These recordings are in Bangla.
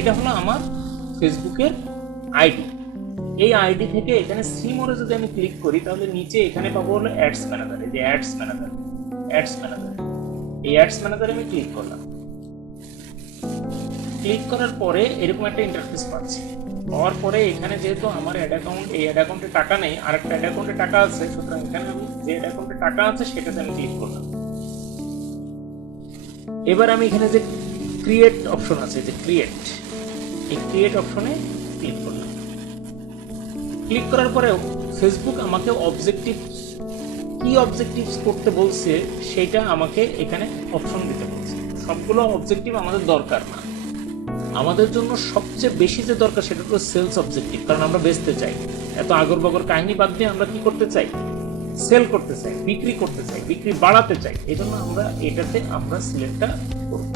এটা হলো আমার ফেসবুকের আইডি। এই আইডি থেকে এখানে সি মোরে যদি আমি ক্লিক করি তাহলে নিচে এখানে পাবো হলো অ্যাডস ম্যানেজার। এই যে অ্যাডস ম্যানেজার, এই অ্যাডস ম্যানেজারে আমি ক্লিক করলাম। ক্লিক করার পরে এরকম একটা ইন্টারফেস পাচ্ছি। পাওয়ার পরে এখানে যেহেতু আমার অ্যাড অ্যাকাউন্ট, এই অ্যাড অ্যাকাউন্টে টাকা নেই, আর একটা অ্যাড অ্যাকাউন্টে টাকা আছে, সুতরাং এখানে আমি যে অ্যাড অ্যাকাউন্টে টাকা আছে সেটাতে আমি ক্লিক করলাম। এবার আমি এখানে যে ক্রিয়েট অপশন আছে, যে এই ক্রিয়েট অপশনে ক্লিক করলাম। ক্লিক করার পরে ফেসবুক আমাকে কি অবজেক্টিভস করতে বলছে সেটা আমাকে এখানে অপশন দিতে বলছে। সবগুলো অবজেক্টিভ আমাদের দরকার না, আমাদের জন্য সবচেয়ে বেশি যে দরকার সেটা হলো সেলস অবজেক্টিভ। কারণ আমরা বেচতে চাই, এত আগর বগর কাহিনী বাদ দিয়ে আমরা কি করতে চাই? সেল করতে চাই, বিক্রি করতে চাই, বিক্রি বাড়াতে চাই। এই জন্য আমরা এটাতে আমরা সিলেক্টটা করব।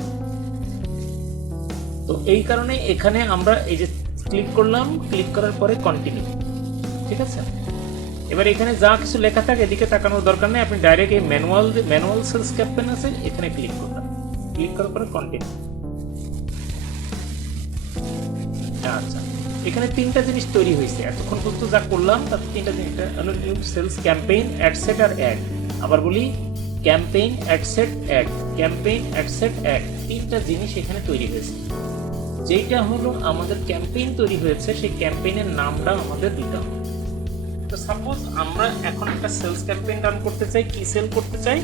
তো এই কারণে এখানে আমরা এই যে ক্লিক করলাম, ক্লিক করার পরে কন্টিনিউ, ঠিক আছে। এবার এখানে যা কিছু লেখা থাকে এদিকে তাকানোর দরকার নেই, আপনি ডাইরেক্ট এই ম্যানুয়াল সেলস ক্যাম্পেইন আছে এখানে ক্লিক করলাম। ক্লিক করার পরে কন্টিনিউ। আচ্ছা, এখানে তিনটা জিনিস তৈরি হয়েছে এতক্ষণ পর্যন্ত যা করলাম তার তিনটা জিনিস হলো নিউ সেলস ক্যাম্পেইন, অ্যাডসেট আর অ্যাড। আবার বলি campaign, ad set, ad, campaign, ad set, ad, তিনটা জিনিস এখানে তৈরি হয়েছে। যেটা হলো আমাদের ক্যাম্পেইন তৈরি হয়েছে সেই ক্যাম্পেইনের নামটা আমাদের দিতে হবে। তো সাপোজ আমরা এখন একটা সেলস ক্যাম্পেইন রান করতে চাই। কি সেল করতে চাই?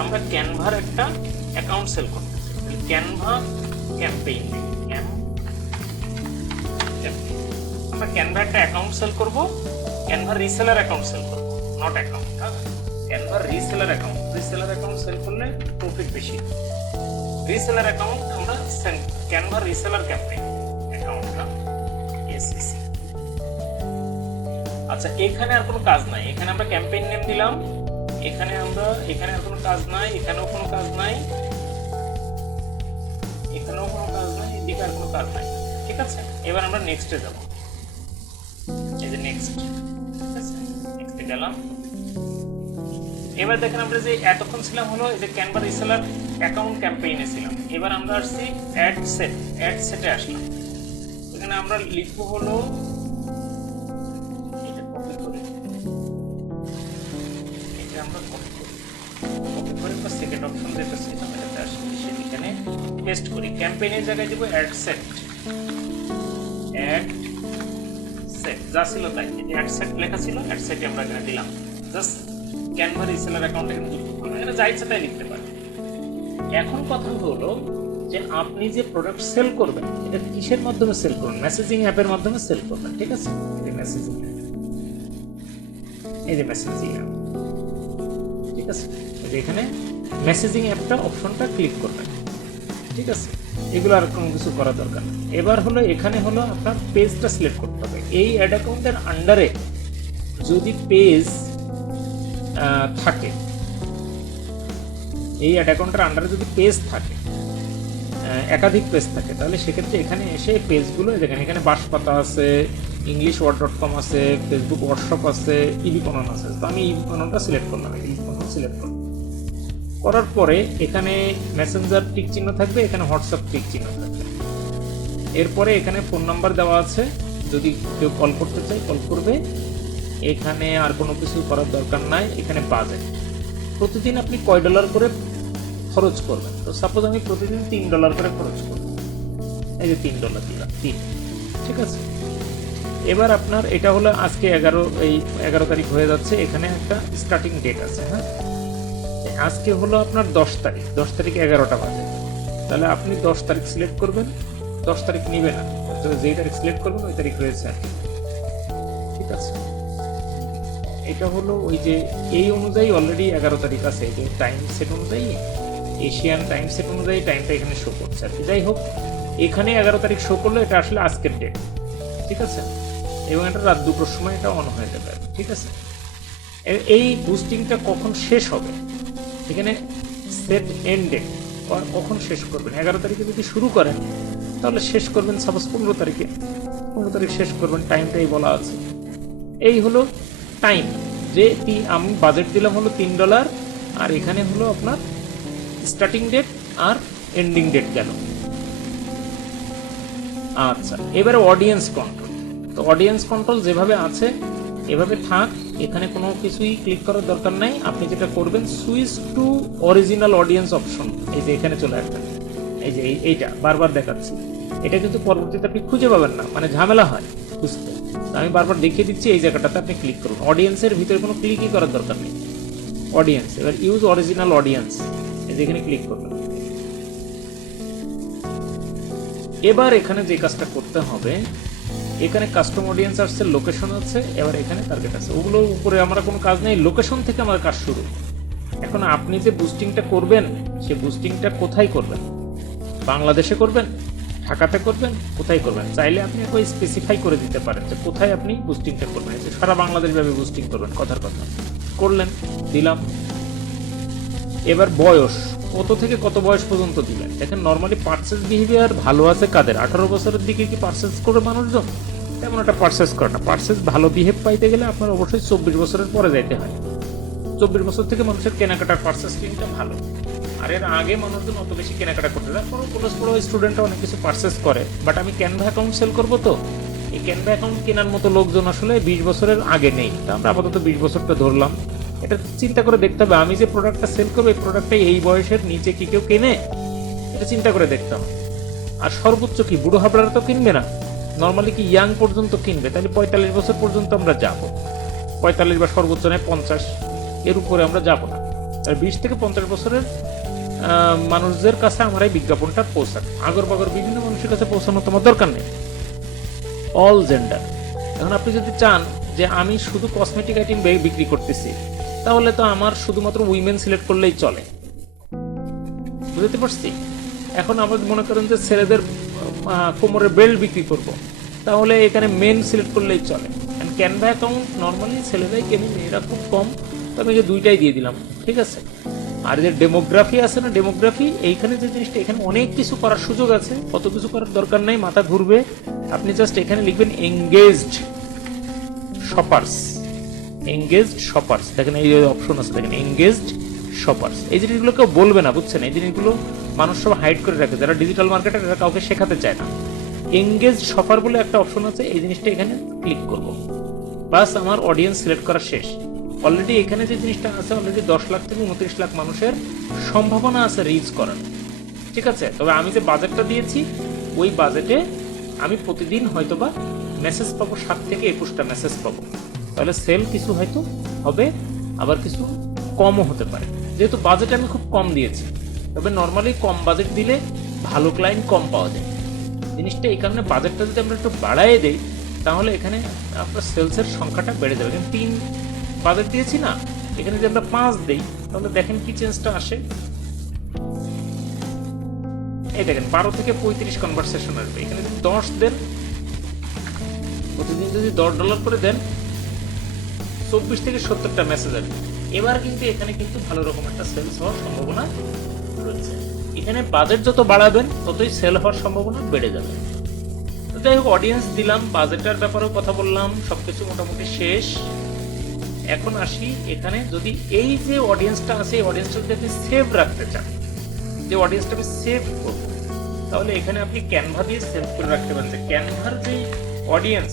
আমরা ক্যানভার একটা অ্যাকাউন্ট সেল করতে চাই। ক্যানভা ক্যাম্পেইন, আমরা ক্যানভা একটা অ্যাকাউন্ট সেল করব, ক্যানভা রিসেলার অ্যাকাউন্ট সেল করব, not account. Canva reseller account sell করলে প্রফিট বেশি। রিসেলার অ্যাকাউন্ট আমরা ক্যানভা রিসেলার ক্যাম্পেইন অ্যাকাউন্টটা এসিসি। আচ্ছা, এখানে আর কোনো কাজ নাই, এখানে আমরা ক্যাম্পেইন নেম দিলাম, এখানে আর কোনো কাজ নাই, এখানেও কোনো কাজ নাই, এখানেও কোনো কাজ নাই, এদিকে আর কোনো কাজ নাই, ঠিক আছে। এবার আমরা নেক্সটে যাব। এই যে নেক্সট, ঠিক আছে, নেক্সটে গেলাম। এবার দেখেন আমরা যে এতক্ষণ ছিলাম হলো এই যে ক্যানভা রিসেলার অ্যাকাউন্ট ক্যাম্পেইনে ছিলাম। এবার আমরা আসছি অ্যাডসেটে আসলাম। এখানে আমরা লিখবো হলো সেকেন্ড অপশন যেটা ছিল এটাতে আসলে সেখানে পেস্ট করি। ক্যাম্পেইনের জায়গায় দেব অ্যাডসেট যা ছিল তাই, এই অ্যাডসেট লেখা ছিল, অ্যাডসেটে আমরা এখানে দিলাম। জাস্ট ক্যানভা রিসেলার অ্যাকাউন্ট এখানে যুক্ত করলাম। এখানে যা ইচ্ছা তাই লিখতে পারেন। এখন কথা হলো যে আপনি যে প্রোডাক্ট সেল করবেন এটা কিসের মাধ্যমে সেল করবেন? মেসেজিং অ্যাপের মাধ্যমে সেল করবেন, ঠিক আছে। এই মেসেজিং অ্যাপ, ঠিক আছে। এখানে মেসেজিং অ্যাপটা অপশনটা ক্লিক করবেন, ঠিক আছে। এগুলো আর কোনো কিছু করার দরকার নেই। এবার হলো এখানে হলো আপনার পেজটা সিলেক্ট করতে হবে। এই অ্যাড অ্যাকাউন্টের আন্ডারে যদি পেজ থাকে, এই অ্যাড অ্যাকাউন্টের আন্ডারে যদি পেজ থাকে, একাধিক পেজ থাকে, তাহলে সেক্ষেত্রে এখানে এসে পেজগুলো দেখেন, এখানে বাঁশপাতা আছে, englishword.com আছে, ফেসবুক ওয়ার্কশপ আছে, ইবিকনন আছে। তো আমি ইবিকননটা সিলেক্ট করলাম, করার পরে এখানে মেসেঞ্জার টিক চিহ্ন থাকবে, এখানে হোয়াটসঅ্যাপ টিক চিহ্ন থাকবে। এরপরে এখানে ফোন নাম্বার দেওয়া আছে, যদি কেউ কল করতে চায় কল করবে। এখানে আর কোনো কিছু করার দরকার নাই। এখানে বাজেট, প্রতিদিন আপনি কয় ডলার করে খরচ করবেন। তো সাপোজ আমি প্রতিদিন $3 করে খরচ করব, এই যে $3 দিলাম, 3, ঠিক আছে। এবার আপনার এটা হলো আজকে 11 তারিখ হয়ে যাচ্ছে। এখানে একটা স্টার্টিং ডেট আছে, হ্যাঁ। আজকে হলো আপনার 10 তারিখ, 10 তারিখে 11টা বাজে। তাহলে আপনি 10 তারিখ সিলেক্ট করবেন, 10 তারিখ নিবে না, যেই তারিখ সিলেক্ট করবেন ওই তারিখ রয়েছে আর কি, ঠিক আছে। এটা হলো ওই যে এই অনুযায়ী অলরেডি 11 তারিখ আছে, এই যে টাইম সেট অনুযায়ী, এশিয়ান টাইম সেট অনুযায়ী টাইমটা এখানে শো করছে আর কি। যাই হোক, এখানে 11 তারিখ শো করলো, এটা আসলে আজকের ডেট, ঠিক আছে। এবং এটা রাত 2টোর সময় এটা অন হয়ে যাবে, ঠিক আছে। এই বুস্টিংটা কখন শেষ হবে? এখানে সেট এন্ড ডেট, কখন শেষ করবেন। 11 তারিখে যদি শুরু করেন তাহলে শেষ করবেন সাপোজ 15 তারিখে, 15 তারিখ শেষ করবেন, টাইমটাই বলা আছে। এই হলো টাইম, যে আমি বাজেট দিলাম হলো $3, আর এখানে হলো আপনার স্টার্টিং ডেট আর এন্ডিং ডেট গেল। আচ্ছা, এবারে অডিয়েন্স কন্ট্রোল। তো অডিয়েন্স কন্ট্রোল যেভাবে আছে এভাবে থাক, এখানে কোনো কিছুই ক্লিক করার দরকার নাই। আপনি যেটা করবেন, switch to original audience option, এই যে এখানে চলে আসবেন। এই যে এইটা বারবার দেখাচ্ছি, এটা কিন্তু পরবর্তীতে আপনি খুঁজে পাবেন না, মানে ঝামেলা হয় বুঝতে। আমি বারবার দেখিয়ে দিচ্ছি, এই জায়গাটাতে আপনি ক্লিক করুন। অডিয়েন্সের ভিতরে কোনো ক্লিকই করার দরকার নেই। অডিয়েন্স, এবার ইউজ অরিজিনাল অডিয়েন্স, এই যে এখানে ক্লিক করবেন। এবার এখানে যে কাজটা করতে হবে, এখানে কাস্টম অডিয়েন্স আসছে, লোকেশন আছে, এবার এখানে টার্গেট আছে। ওগুলো উপরে আমরা কোনো কাজ নেই, লোকেশন থেকে আমার কাজ শুরু। এখন আপনি যে বুস্টিংটা করবেন, সে বুস্টিংটা কোথায় করবেন? বাংলাদেশে করবেন, ঢাকাতে করবেন, কোথায় করবেন? চাইলে আপনি ওই স্পেসিফাই করে দিতে পারেন যে কোথায় আপনি বুস্টিংটা করবেন। সারা বাংলাদেশ ভাবে বুস্টিং করবেন, কথার কথা করলেন, দিলাম। এবার বয়স, কত থেকে কত বয়স পর্যন্ত দিলেন। দেখেন নর্মালি পার্সেস বিহেভিয়ার ভালো আছে কাদের? 18 বছরের দিকে কি পার্সেস করে মানুষজন? তেমন একটা পার্সেস করে না। পার্সেস ভালো বিহেভ পাইতে গেলে আপনার অবশ্যই 24 বছরের পরে যাইতে হয়। 24 বছর থেকে মানুষের কেনাকাটার পার্সেস কিনটা ভালো। আর এর আগে মানুষজন অত বেশি কেনাকাটা করতে যায়। কলেজ পড়ো স্টুডেন্টরা অনেক কিছু পার্সেস করে, বাট আমি ক্যানভা অ্যাকাউন্ট সেল করবো, তো এই ক্যানভা অ্যাকাউন্ট কেনার মতো লোকজন আসলে 20 বছরের আগে নেই। তা আমরা আপাতত 20 বছরটা ধরলাম। এটা চিন্তা করে দেখতে হবে, আমি যে প্রোডাক্টটা সেল করবো এই প্রোডাক্টটা এই বয়সের নিচে কি কেউ কেনে, এটা চিন্তা করে দেখতে হবে। আর সর্বোচ্চ কি বুড়ো হাবড়ারা তো কিনবে না, নর্মালি কি ইয়াং পর্যন্ত কিনবে। তাহলে 45 বছর পর্যন্ত আমরা যাবো, 45 বা সর্বোচ্চ নয় 50, এর উপরে আমরা যাবো না। আর 20 থেকে 50 বছরের মানুষদের কাছে আমার এই বিজ্ঞাপনটা পৌঁছাক। আগর বাগর বিভিন্ন মানুষের কাছে পৌঁছানো তোমার দরকার নেই। All gender. এখন আপনি যদি চান যে আমি শুধু কসমেটিক আইটেম বিক্রি করতেছি, তাহলে তো আমার শুধুমাত্র উইমেন সিলেক্ট করলেই চলে, বুঝতে পারছি। এখন আমরা মনে করেন যে ছেলেদের কোমরের বেল্ট বিক্রি করব, তাহলে এখানে মেন সিলেক্ট করলেই চলে। ক্যানভা অ্যাকাউন্ট নর্মালি ছেলেরাই কেনে, মেয়েরা খুব কম, তো আমি যে দুইটাই দিয়ে দিলাম, ঠিক আছে। আর যে ডেমোগ্রাফি আছে না, ডেমোগ্রাফি, এইখানে যে জিনিসটা, এখানে অনেক কিছু করার সুযোগ আছে, কত কিছু করার দরকার নেই, মাথা ঘুরবে। আপনি জাস্ট এখানে লিখবেন এঙ্গেজড শপার্স, এঙ্গেজড শপার্স। দেখেন এই অপশন আছে, দেখেন এঙ্গেজড শপার্স। এই জিনিসগুলো কেউ বলবে না, বুঝছেন। এই জিনিসগুলো মানুষ সব হাইড করে রাখে, যারা ডিজিটাল মার্কেটার, এরা কাউকে শেখাতে চায় না। এঙ্গেজড শপার বলে একটা অপশন আছে, এই জিনিসটা এখানে ক্লিক করব, বাস আমার অডিয়েন্স সিলেক্ট করা শেষ। অলরেডি এখানে যে জিনিসটা আছে, অলরেডি 10 লাখ থেকে 29 লাখ মানুষের সম্ভাবনা আছে রিচ করার, ঠিক আছে। তবে আমি যে বাজেটটা দিয়েছি, ওই বাজেটে আমি প্রতিদিন হয়তোবা মেসেজ পাবো 7 থেকে 21টা মেসেজ পাবো। তাহলে সেল কিছু হয়তো হবে, আবার কিছু কমও হতে পারে, যেহেতু বাজেট আমি খুব কম দিয়েছি। তবে নর্মালি কম বাজেট দিলে ভালো ক্লায়েন্ট কম পাওয়া যায়। জিনিসটা এই কারণে বাজেটটা যদি আমরা একটু বাড়াই দেই, তাহলে এখানে আপনার সেলসের সংখ্যাটা বেড়ে যাবে। এখানে 3 বাজেট দিয়েছি না, এখানে যদি আমরা 5 দিই, তাহলে দেখেন কি চেঞ্জটা আসে। এই দেখেন 12 থেকে 35 কনভারসেশন আসবে। এখানে যদি 10 দেন, প্রতিদিন যদি $10 করে দেন, 24 থেকে 70টা মেসেজ আসবে। এবার কিন্তু এখানে কিন্তু ভালো রকম একটা সেলস হওয়ার সম্ভাবনা রয়েছে। এখানে বাজেট যত বাড়াবেন, ততই সেল হওয়ার সম্ভাবনা বেড়ে যাবে। তো যাই হোক, অডিয়েন্স দিলাম, বাজেটের ব্যাপারেও কথা বললাম, সবকিছু মোটামুটি শেষ। এখন আসি এখানে, যদি এই যে অডিয়েন্সটা আছে, এই অডিয়েন্সটা যদি আপনি সেভ রাখতে চান, যে অডিয়েন্সটা আমি সেভ করবো, তাহলে এখানে আপনি ক্যানভা দিয়ে সেভ করে রাখতে পারেন। যে ক্যানভার যে অডিয়েন্স,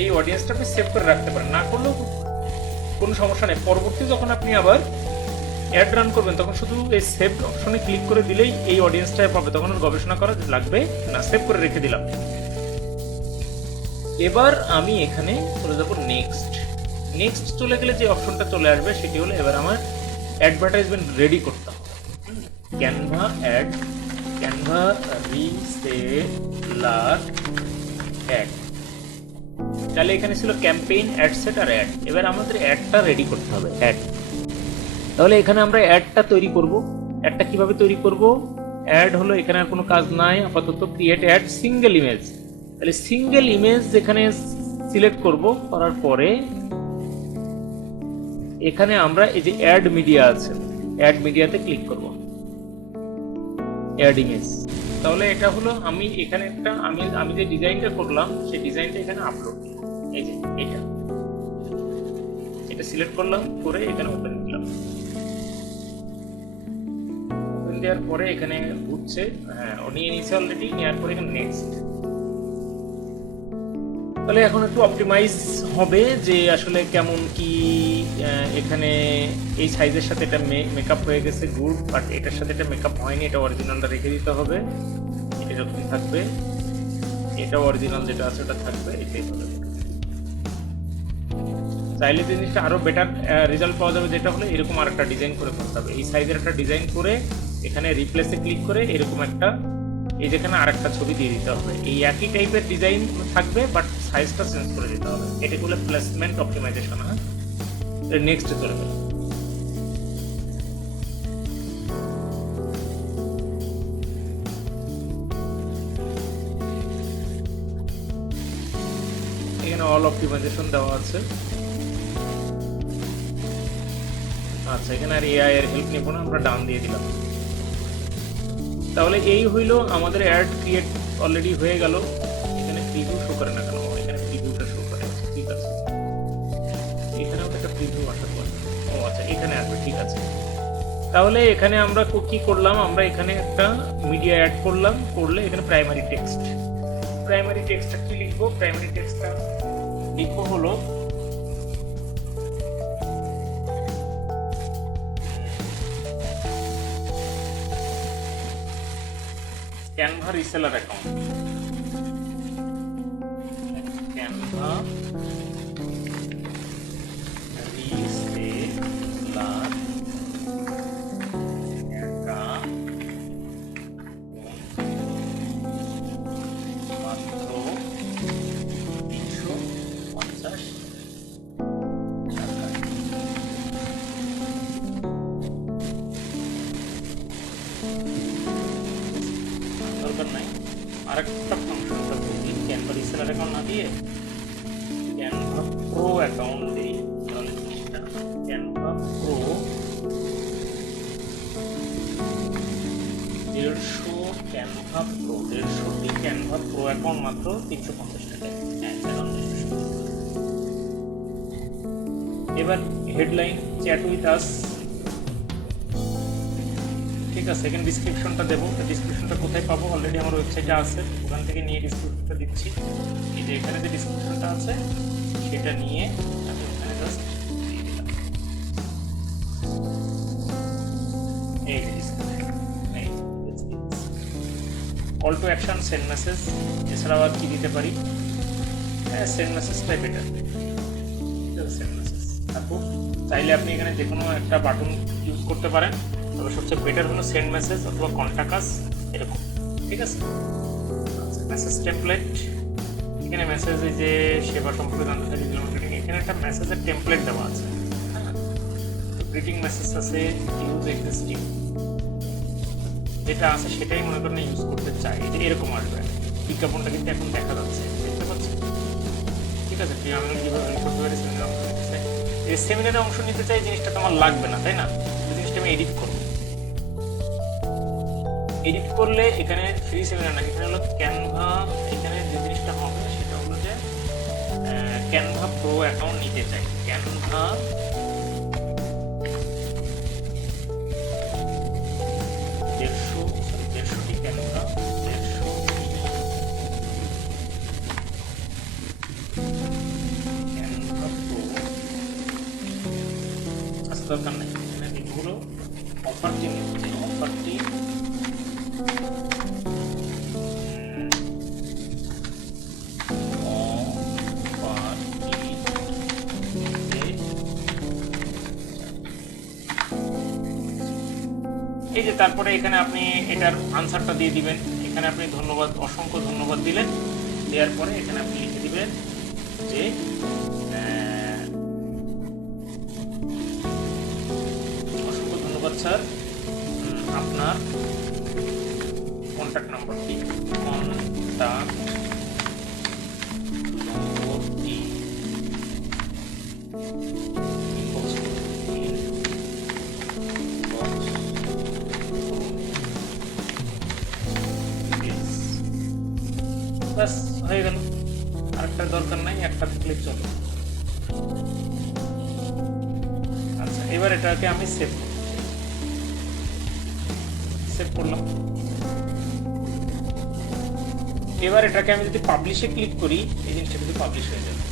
এই অডিয়েন্সটা আপনি সেভ করে রাখতে পারেন, না করলেও কোনো সমস্যা নেই। পরবর্তী যখন আপনি আবার অ্যাড রান করবেন, তখন শুধু এই সেভ অপশনে ক্লিক করে দিলেই এই অডিয়েন্সটা পাবে, তখন আর গবেষণা করা লাগবে না, সেভ করে রেখে দিলাম। এবার আমি এখানে চলে যাব নেক্সট। নেক্সট চলে গেলে যে অপশনটা চলে আসবে, সেটি হলো এবার আমার অ্যাডভার্টাইজমেন্ট রেডি করতে হবে। Canva ad, Canva reseller ad. তাহলে এখানে ছিল ক্যাম্পেইন, অ্যাড সেট আর অ্যাড। এবার আমাদের অ্যাডটা রেডি করতে হবে, অ্যাড। তাহলে এখানে আমরা অ্যাডটা তৈরি করব। অ্যাডটা কিভাবে তৈরি করব? অ্যাড হলো, এখানে আর কোনো কাজ নাই আপাতত, ক্রিয়েট অ্যাড সিঙ্গেল ইমেজ। তাহলে সিঙ্গেল ইমেজ যেখানে সিলেক্ট করব, করার পরে এখানে আমরা এই যে অ্যাড মিডিয়া আছে, অ্যাড মিডিয়াতে ক্লিক করব, অ্যাড ইমেজ। তাহলে এটা হলো, আমি এখানে একটা আমি যে ডিজাইনটা করলাম, সেই ডিজাইনটা এখানে আপলোড, এই যে এটা সিলেক্ট করলাম, করে এখানে ওপেন দিলাম। ওপেন দেওয়ার পরে এখানে খুঁজছে, হ্যাঁ ও নিয়ে নিয়েছে অলরেডি, নেওয়ার পরে এখানে নেক্সট। তাহলে এখন একটু অপটিমাইজ হবে যে আসলে কেমন কি এখানে এই সাইজের সাথে এটা মেকআপ হয়ে গেছে, গুড, বাট এটার সাথে এটা মেকআপ হয়নি, এটা অরিজিনালটা রেখে দিতে হবে, এটা যখন থাকবে, এটা অরিজিনাল যেটা আছে ওটা থাকবে, এটাই হবে। চাইলে জিনিসটা আরো বেটার রেজাল্ট পাওয়া যাবে, যেটা হলো এরকম আরেকটা ডিজাইন করে করতে হবে, এই সাইজের একটা ডিজাইন করে এখানে রিপ্লেসে ক্লিক করে এরকম একটা, এই যেখানে আরেকটা ছবি দিয়ে দিতে হবে, এই একই টাইপের ডিজাইন থাকবে বাট সাইজটা চেঞ্জ করে দিতে হবে। এটা হলো প্লেসমেন্ট অপটিমাইজেশন। হ্যাঁ, নেক্সট চলে গেল। এখানে অল অপটিমাইজেশন দেওয়া আছে। আচ্ছা, এখানে আর এআই এর হেল্প নিব না, আমরা ডান দিয়ে দিলাম। তাহলে এই হইলো আমাদের অ্যাড ক্রিয়েট অলরেডি হয়ে গেল। এখানে প্রিভিউ শো করে না কেন? এখানে প্রিভিউটা শো করে, ঠিক আছে। এখানেও একটা প্রিভিউ আসা করে, ও আচ্ছা এখানে আসবে, ঠিক আছে। তাহলে এখানে আমরা কি করলাম, আমরা এখানে একটা মিডিয়া অ্যাড করলাম, করলে এখানে প্রাইমারি টেক্সট, প্রাইমারি টেক্সটটা কি লিখবো? প্রাইমারি টেক্সটটা লিখবো হলো Canva reseller account, Canva reseller মাত্র 350 টাকা। দরকার নাই, আরেকটা ফাংশন থাকবে, ক্যানভা রিসেলার অ্যাকাউন্ট না দিয়ে ক্যানভা প্রো অ্যাকাউন্ট দিই, তাহলে জিনিসটা ক্যানভা প্রো 150 ক্যানভা প্রো, 150টি ক্যানভা প্রো অ্যাকাউন্ট মাত্র 350 টাকায়। এবার হেডলাইন চ্যাট উইথ আস, ঠিক আছে। এখানে ডিসক্রিপশনটা দেবো, ডিসক্রিপশনটা কোথায় পাবো? অলরেডি আমার ওয়েবসাইটে আছে, ওখান থেকে নিয়ে ডিসক্রিপশনটা দিচ্ছি। এই যে এখানে যে ডিসক্রিপশনটা আছে সেটা নিয়ে আমি এখানে জাস্ট দিয়ে দিলাম, এই যে description, call to action, send message, এছাড়াও আর কি দিতে পারি? হ্যাঁ, সেন্ড মেসেজটাই বেটার, সেন্ড মেসেজ। তারপর চাইলে আপনি এখানে যে কোনো একটা বাটন ইউজ করতে পারেন, তবে সবচেয়ে বেটার হলো সেন্ড মেসেজ অথবা কন্টাক্ট আস, এরকম, ঠিক আছে। আচ্ছা, মেসেজ টেমপ্লেট, এখানে মেসেজে যে সেবা সম্পর্কে জানতে চাই, এখানে একটা মেসেজের টেমপ্লেট দেওয়া আছে। হ্যাঁ, গ্রিটিং মেসেজ আছে, ইউজ এক্সিস্টিং, যেটা আছে সেটাই মনে করেন ইউজ করতে চাই, এটা এরকম আসবে। বিজ্ঞাপনটা কিন্তু এখন দেখা যাচ্ছে, দেখতে পাচ্ছি, ঠিক আছে। তুই আমি কীভাবে হেল্প করতে পারি? সেমিনারে অংশ নিতে চাই, জিনিসটা তোমার লাগবে না, তাই না? জিনিসটা আমি এডিট করবো, এডিট করলে এখানে ফ্রি সেমিনার না, এখানে হলো ক্যানভা, এখানে যে জিনিসটা হবে সেটা হলো যে ক্যানভা প্রো অ্যাকাউন্ট নিতে চাই, ক্যানভা দেড়শোটি ক্যানভা, 150 ক্যানভা প্রো। আচ্ছা, দরকার নেই, এখানে এগুলো অফারটি নিচ্ছে, অফারটি এই যে, তারপরে এখানে আপনি এটার আনসারটা দিয়ে দিবেন। এখানে আপনি ধন্যবাদ, অসংখ্য ধন্যবাদ দিলেন, দেওয়ার পরে এখানে আপনি লিখে দিবেন যে অসংখ্য ধন্যবাদ স্যার, আপনার কন্ট্যাক্ট নম্বরটি, কন্ট্যাক্ট নম্বরটি ব্যাস হয়ে গেল, আরেকটা দরকার নাই, একটা থাকলে চলো। আচ্ছা, এবার এটাকে আমি সেভ করলাম। এবার এটাকে আমি যদি পাবলিশে ক্লিক করি, এই জিনিসটা কিন্তু পাবলিশ হয়ে যাবে।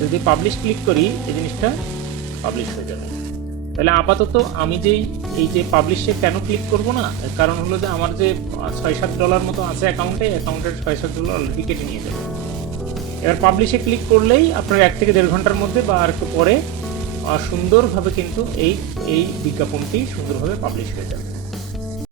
যদি পাবলিশ ক্লিক করি, এই জিনিসটা পাবলিশ হয়ে যাবে। তাহলে আপাতত আমি এই যে পাবলিশে কেন ক্লিক করব না, কারণ হলো যে আমার যে $6-7 মতো আছে অ্যাকাউন্টের $6-7 অলরেডি কেটে নিয়ে যাবে। এবার পাবলিশে ক্লিক করলেই আপনার 1 থেকে 1.5 ঘন্টার মধ্যে বা আর একটু পরে সুন্দরভাবে কিন্তু এই বিজ্ঞাপনটি সুন্দরভাবে পাবলিশ হয়ে যাবে।